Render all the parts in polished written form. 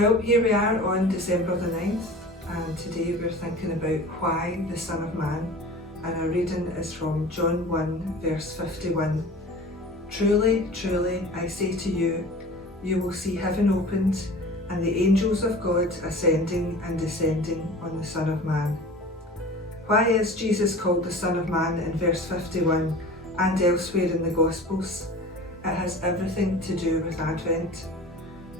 Well, here we are on December the 9th, and today we're thinking about why the Son of Man, and our reading is from John 1 verse 51. Truly, truly, I say to you, you will see heaven opened and the angels of God ascending and descending on the Son of Man. Why is Jesus called the Son of Man in verse 51 and elsewhere in the Gospels? It has everything to do with Advent.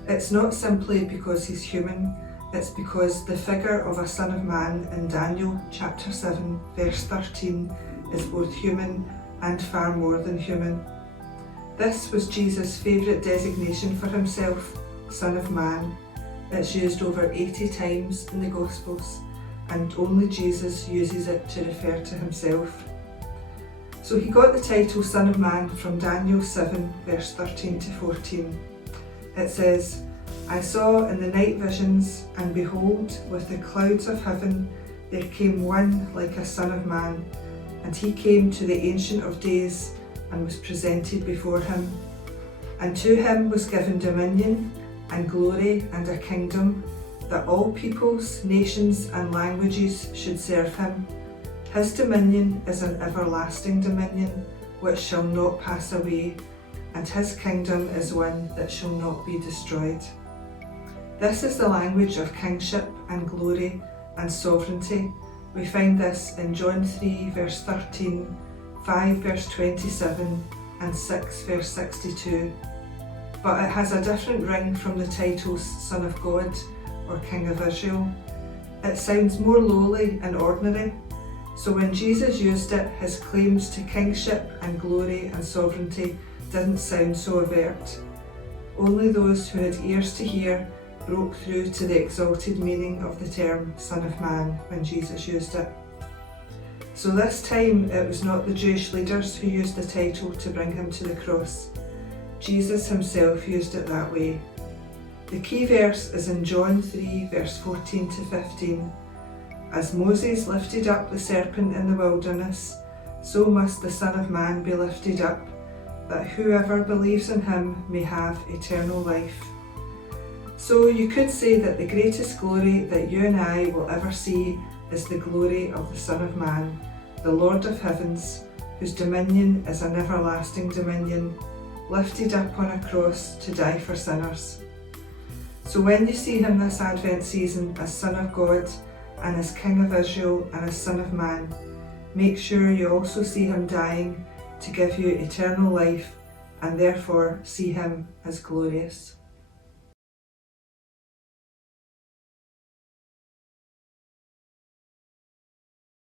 It's not simply because he's human, it's because the figure of a Son of Man in Daniel chapter 7 verse 13 is both human and far more than human. This was Jesus' favourite designation for himself, Son of Man. It's used over 80 times in the Gospels, and only Jesus uses it to refer to himself. So he got the title Son of Man from Daniel 7 verse 13 to 14. It says, I saw in the night visions, and behold, with the clouds of heaven there came one like a Son of Man, and he came to the Ancient of Days and was presented before him. And to him was given dominion and glory and a kingdom, that all peoples, nations and languages should serve him. His dominion is an everlasting dominion which shall not pass away, and his kingdom is one that shall not be destroyed. This is the language of kingship and glory and sovereignty. We find this in John 3 verse 13, 5 verse 27 and 6 verse 62. But it has a different ring from the titles Son of God or King of Israel. It sounds more lowly and ordinary. So when Jesus used it, his claims to kingship and glory and sovereignty didn't sound so overt. Only those who had ears to hear broke through to the exalted meaning of the term Son of Man when Jesus used it. So this time it was not the Jewish leaders who used the title to bring him to the cross. Jesus himself used it that way. The key verse is in John 3 verse 14 to 15. As Moses lifted up the serpent in the wilderness, so must the Son of Man be lifted up, that whoever believes in him may have eternal life. So you could say that the greatest glory that you and I will ever see is the glory of the Son of Man, the Lord of heavens, whose dominion is an everlasting dominion, lifted up on a cross to die for sinners. So when you see him this Advent season as Son of God and as King of Israel and as Son of Man, make sure you also see him dying to give you eternal life, and therefore see him as glorious.